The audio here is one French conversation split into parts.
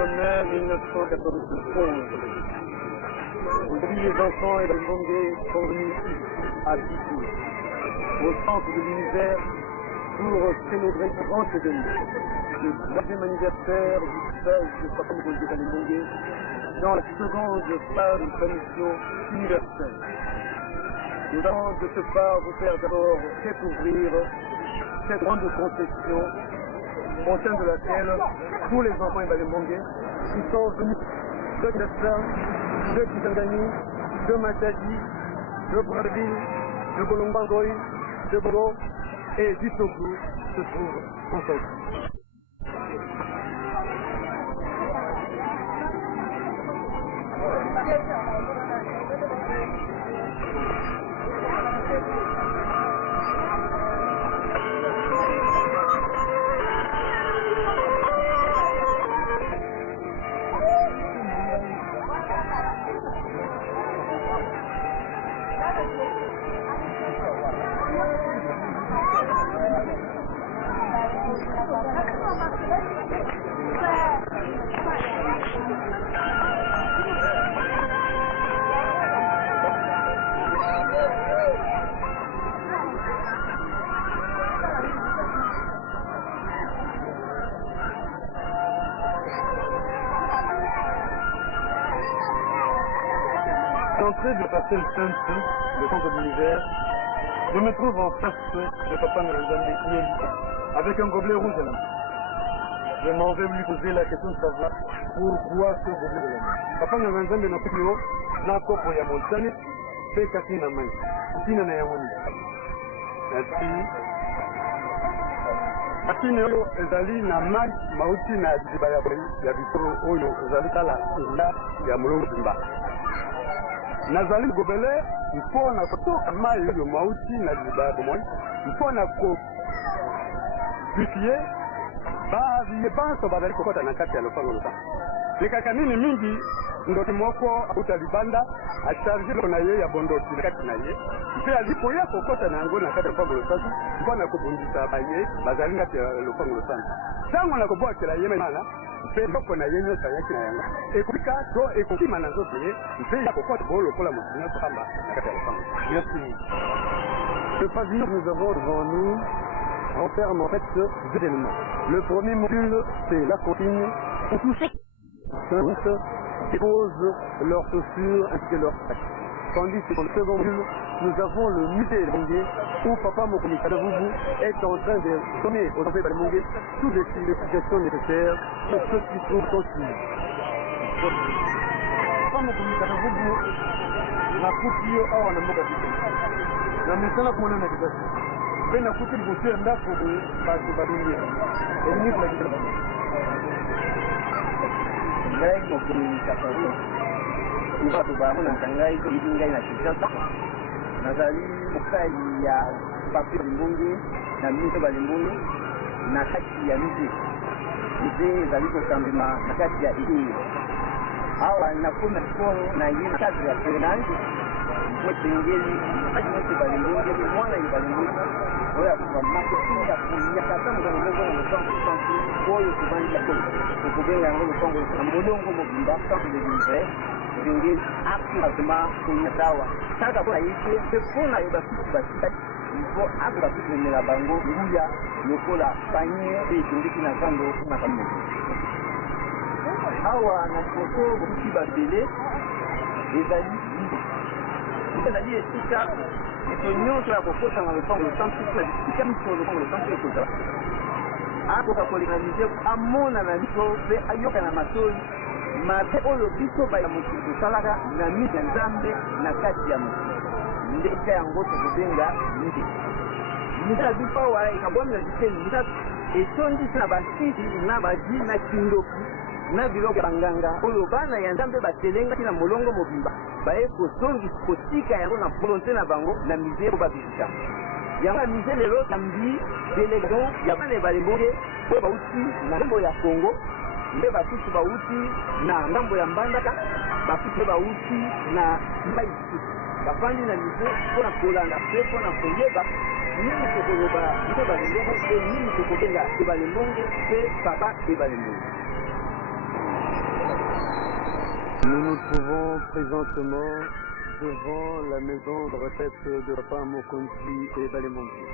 sommaire 1991. Aujourd'hui, les enfants et les Bangais sont venus à Bitou, au centre de l'univers, pour célébrer ce grand événement, le 20e anniversaire du stage de Papa Mokonzi Bangais, dans la seconde phase de sa mission universelle. Nous allons de ce pas vous faire d'abord découvrir cette grande concession au sein de laquelle tous les enfants Bangais qui sont venus de Kinshasa, de Kisangani, de Matadi, de Brazzaville, de Bolombangoy, de Bogo et du Togo se trouvent ensemble. L'entrée de Pastel Sainte, le centre de l'univers, je me trouve en face de Papa Nzambe avec un gobelet rouge à la main. Je m'en vais lui poser la question de savoir pourquoi ce gobelet de la main. Papa Nzambe n'a plus haut, n'a pas pour y montagne, fait casser la main. Ici, n'a rien. Merci. Lakini oyo ezali na mai mauti na ziba ya bitoro oyo ezali kala ila ya mulungu zimba. Nazali gobele mpona kotoka mai oyo mauti na ziba ya bomoi mpona ko purifier banso bazali kokota na kati ya lopango lopango. Likaka nini mingi ndoti moko akuta libanda acharge na ye ya bondoti na kati na ye mpe alipo ya kokota na yango na kati ya lopango lopango mpona kobundisa baye bazali ngati ya lopango lopango. Tango na kobwakela ye mana mpe loko na ye nyonso ayaki na yango ekobika to ekokima na nzoto ye mpe ya kokota bo lokola moto nyonso kamba na kati ya lopango. Merci. Le pavillon que nous avons devant nous renferme en fait deux éléments. Le premier module, c'est la cantine où tous déposent leurs chaussures ainsi que leurs sacs. Tandis que dans le second module, nous avons le musée de Bangais où Papa Mokonzi Kadavubu est en train de donner aux enfants Bangais toutes les explications nécessaires pour ceux qui sont construits. Papa Mokonzi Kadavubu na kutio awa na mboka kitu. Na misala kumona na kitu. Pena kuti butia ndako batu badunye. Eni kwa kitu. Ngai Mokonzi Kadavubu. Iba tubamu na kangai ko idingai na kishata. Nazali mkai ya papi limbungi na mito balimbungi na kati ya miji. Miji zaliko kambima na kati ya idingi. Hawa nakuna kono na yina kazi ya Fernandi. Mwote ngeli, mwote balimbungi, mwana ibalimbungi. Oya kwa mako kinga kunya kata mga mwogo na mwogo santi. Oyo kubandi ya kolo. Kukubenga ya mwogo na mbodongo mbimba santi de vimbe. Ngeli api azuma kunya dawa. Saka kwa yike, tefuna yobasiku basita. Ifo api basiku nila bango, nguya, lokola, panye, ngeki na kando, na kando. Hawa na foto buki babele ezali ezali esika eto nyonso ya kokota na lopango losantu esika miso lopango losantu ekota akoka kolinganize amona na biso mpe ayoka na matoi mabe oyo biso baya mokili tosalaka na miti ya Nzambe na kati ya mokili ndeka yango tokobenga miti mita biso awa ekabwami na biteni mita etondisi na basisi na baji na kindoki na biloko banganga oyo bana ya Nzambe batelenga na molongo mobimba baye kosongi kotika yango na volonté na bango na misère babisika yango misère lelo tambi délégation ya bana balembonge po bauti na ngambo ya Congo mbe basusu bauti na ngambo ya Mbandaka basusu bauti na Mbaisi bafandi na misère pona kolanda pe pona koyeba nini tokoloba mbe balembonge pe nini tokobenga ebalembonge pe papa ebalembonge. Nous nous trouvons présentement devant la maison de retraite de Papa Mokonzi et Balemongi.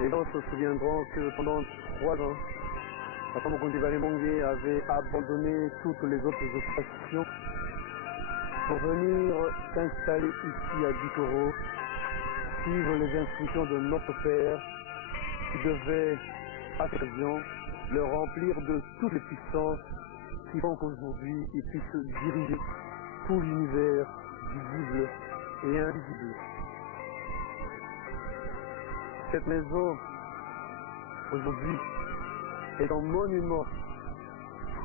Les gens se souviendront que pendant 3 ans, Papa Mokonzi Balemongi avait abandonné toutes les autres occupations pour venir s'installer ici à Bikoro, suivre les instructions de notre Père qui devait, à cette occasion, le remplir de toutes les puissances qui font qu'aujourd'hui il puisse diriger tout l'univers visible et invisible. Cette maison, aujourd'hui, est un monument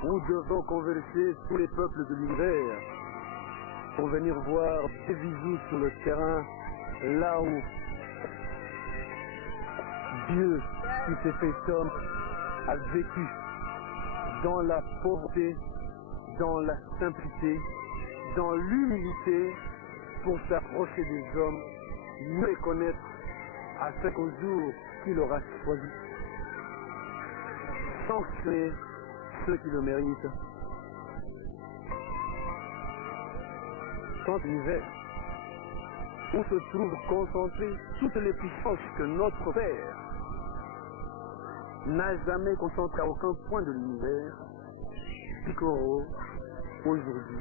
où devons converser tous les peuples de l'univers pour venir voir des bisous sur le terrain, là où Dieu, qui s'est fait homme, a vécu dans la pauvreté, dans la simplicité, dans l'humilité, pour s'approcher des hommes, mieux les connaître, afin qu'au jour qu'il aura choisi, sanctionner ceux qui le méritent. Dans l'univers, où se trouvent concentrées toutes les puissances que notre Père n'a jamais concentré à aucun point de l'univers, Bikoro, aujourd'hui,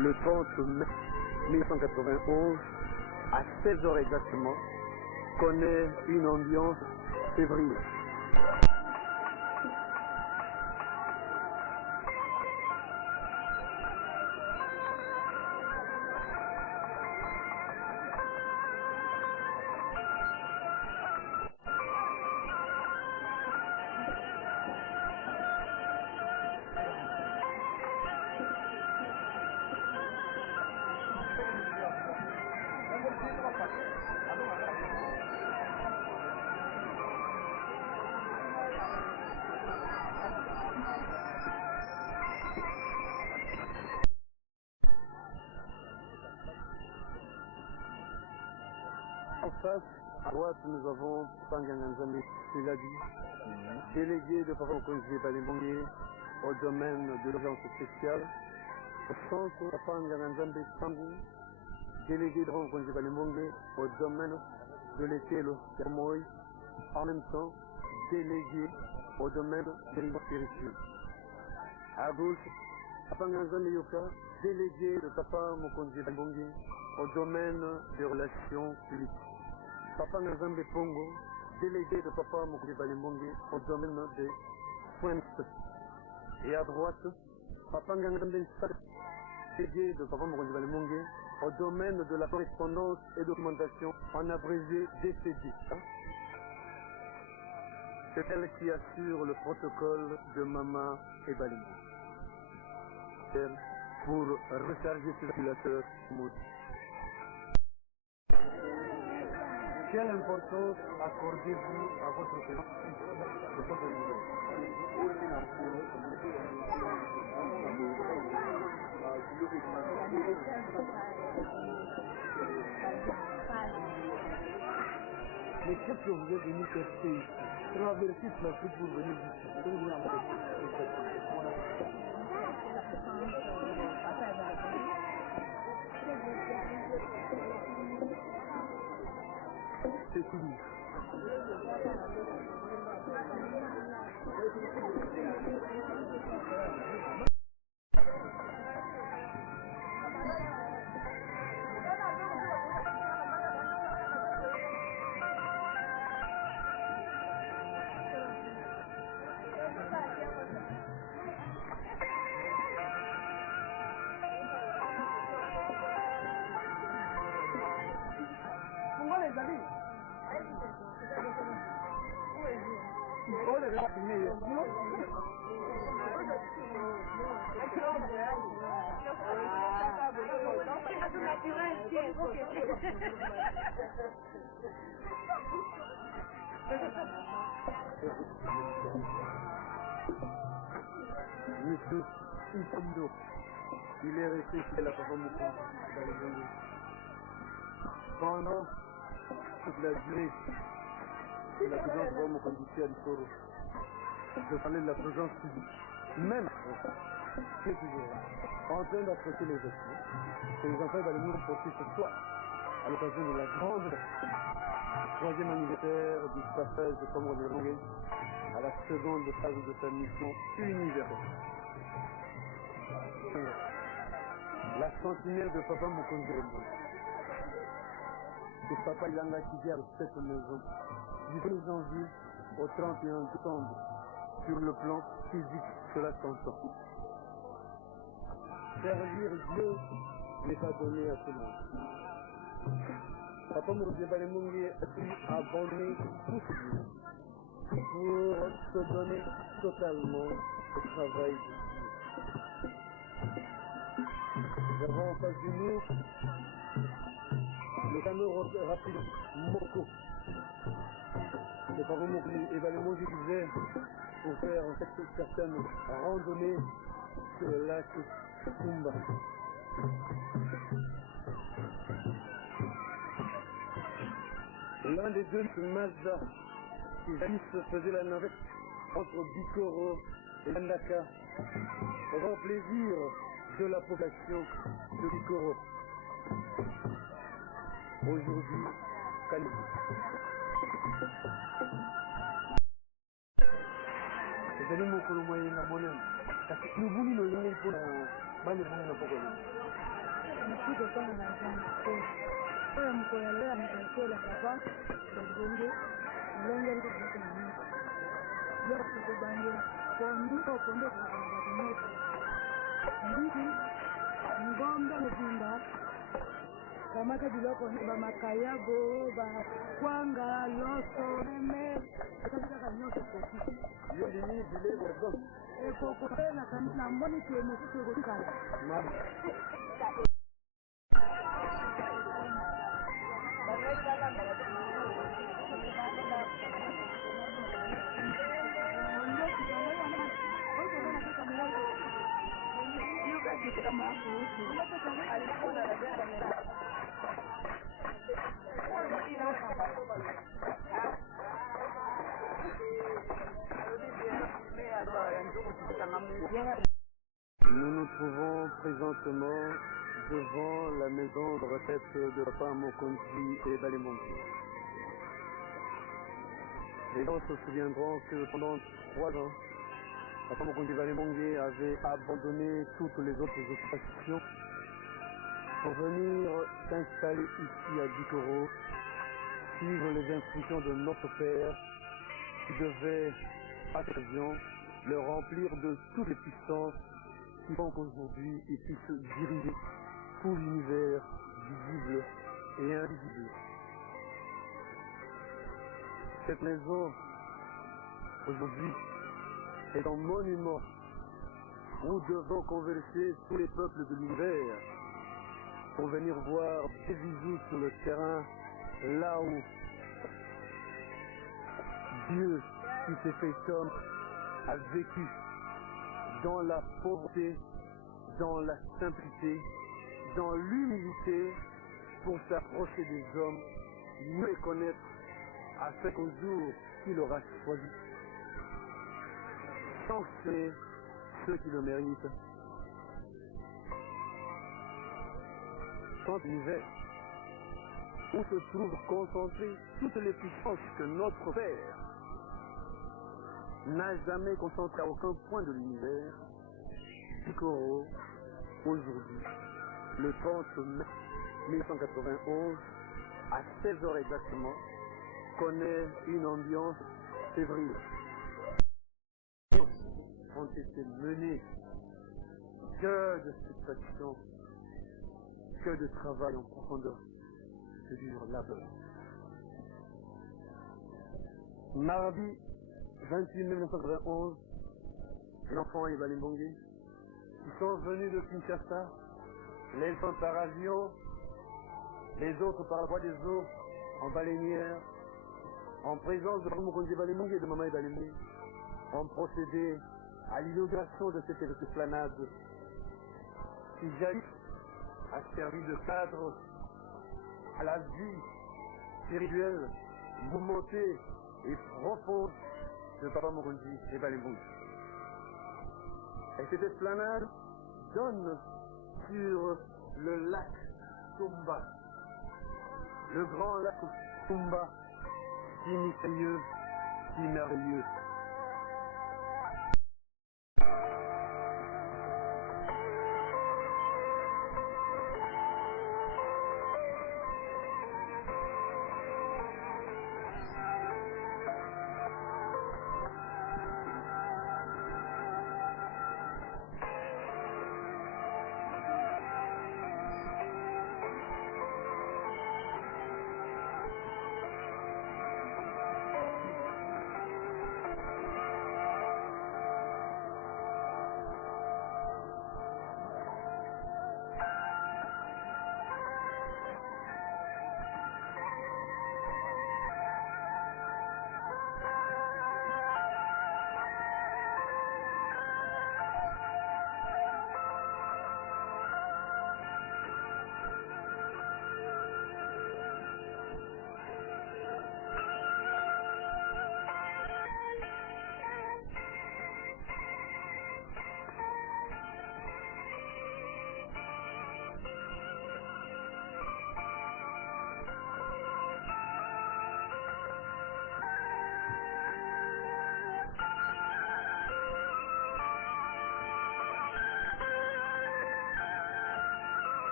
le 30 mai 1991, à 16h exactement, connaît une ambiance février. En face, à droite, nous avons Panganganzambe Seladi, délégué de Papa Mokonzi Balemongi au domaine de l'urgence spéciale. Au centre, Panganganzambe Sambou, délégué de Papa Mokonzi Balemongi au domaine de l'ételo Termoy, en même temps délégué au domaine des rivières spirituelles. À gauche, Panganganzambe Yoka, délégué de Papa Mokonzi Balemongi au domaine des relations publiques. Papa Nzambe Pongo, délégué de Papa Mokonzi Balemongi au domaine des soins. Et à droite, Papa Nzambe Sak, délégué de Papa Mokonzi Balemongi au domaine de la correspondance et documentation en abrégé DCD. C'est elle qui assure le protocole de Mama et Balemongi. Elle, pour recharger ses circulateurs maudits. Quelle importance accordez-vous à votre présence de votre univers? Mais qu'est-ce que vous êtes venu tester ici? Traverser l'Afrique pour venir ici. C'est fini. Monsieur Itondo, il est resté chez la Papa Mokonzi dans les années. Pendant toute la durée de la présence de Papa Mokonzi à Bikoro, je parlais de la présence physique. Même qui est toujours là, en train d'approcher les autres. Et les enfants vont nous reporter ce soir, à l'occasion de la grande 3e anniversaire du passage de Pombo Ndelongue à la seconde phase de sa mission universelle. La centenaire de Papa Mokonzi Rembo. Et Papa Ilanga qui garde cette maison du 1er janvier au 31 décembre. Sur le plan physique, cela s'entend. Servir Dieu n'est pas donné à tout le monde. Papa Mokonzi Balemongue a pu abandonner tout ce Dieu pour se donner totalement au travail de Dieu. Nous avons en face de nous le fameux rapide Moko. Le Papa Mokonzi Balemongue disait pour faire en fait certaines randonnées sur le lac Kumba. L'un des deux Mazda qui jadis faisait la navette entre Bikoro et Landaka au grand plaisir de la population de Bikoro. Aujourd'hui, Kali. Ezali mokolo moyen na monene kasi lubuli lolenge mpona bana bongo na poko na Nikuja sana na jana oyo mokolo ya lelo ya mikansela papa bonge longe liko kutoka na mimi yote kubangira pondu opondo kwa bato moto ndiki ngombe mzinda kamata biloko bamakayabo bakwanga loso meme akabika kanyoso koki yelini bile gordo ekoko na mboni ke mosusu ekokala Nous nous trouvons présentement devant la maison de retraite de Papa Mokonzi et Balemongue. Les gens se souviendront que pendant 3 ans, Papa Mokonzi Balemongue avait abandonné toutes les autres occupations pour venir s'installer ici à Bikoro, suivre les instructions de notre Père qui devait, à cette occasion, le remplir de toutes les puissances qui font qu'aujourd'hui il puisse diriger tout l'univers visible et invisible. Cette maison, aujourd'hui, est un monument où devons converser tous les peuples de l'univers pour venir voir des bisous sur le terrain, là où Dieu qui s'est fait homme a vécu dans la pauvreté, dans la simplicité, dans l'humilité pour s'approcher des hommes, nous les connaître afin qu'au jour qu'il aura choisi, sanctionner ceux qui le méritent. Quand l'univers où se trouvent concentrées toutes les puissances que notre Père n'a jamais concentré à aucun point de l'univers, Bikoro, aujourd'hui, le 30 mai 1991, à 16h exactement, connaît une ambiance fébrile. Les ont été menées, que de satisfaction, que de travail en profondeur, que dur labeur. Mardi 28 mai 1991, l'enfant et Balemongue, qui sont venus de Kinshasa, les uns par avion, les autres par la voie des eaux, en baleinière, en présence de Mokonzi Balemongue et de Maman Balemongue, ont procédé à l'inauguration de cette esplanade qui jadis a servi de cadre à la vie spirituelle, mouvementée et profonde de Papa Mokonzi et Balemongue. Et cette esplanade donne sur le lac Tumba, le grand lac Tumba, si mystérieux, si merveilleux.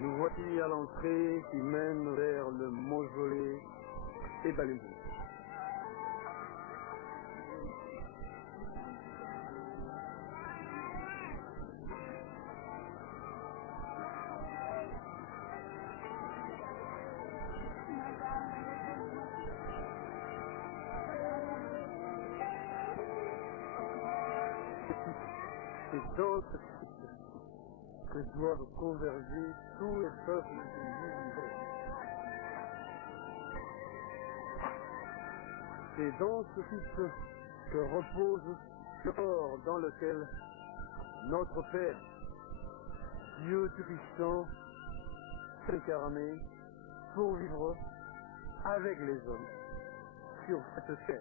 Nous voici à l'entrée qui mène vers le mausolée Ebalembo. C'est dans ce site que doivent converger tous les peuples du vivant. C'est dans ce site que repose le corps dans lequel notre Père, Dieu Tout-Puissant, s'est incarné pour vivre avec les hommes sur cette terre.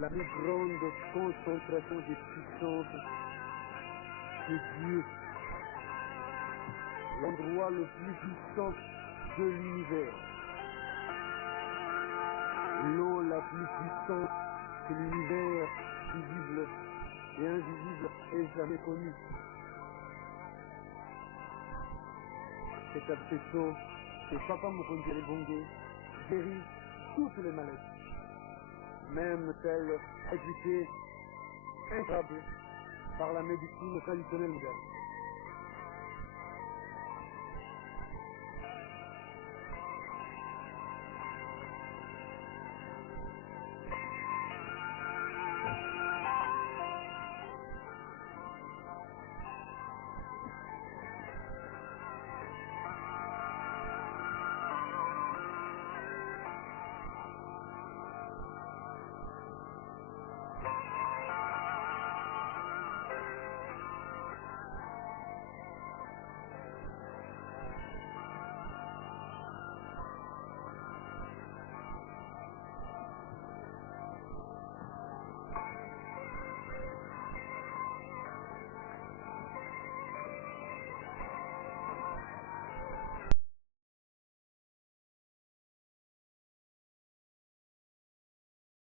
La plus grande concentration des puissances de Dieu, l'endroit le plus puissant de l'univers, l'eau la plus puissante que l'univers visible et invisible ait jamais connue. Cet abscesso que Papa Mokonzi Bongo guérit toutes les maladies, même celles réputées incurables par la médecine traditionnelle moderne.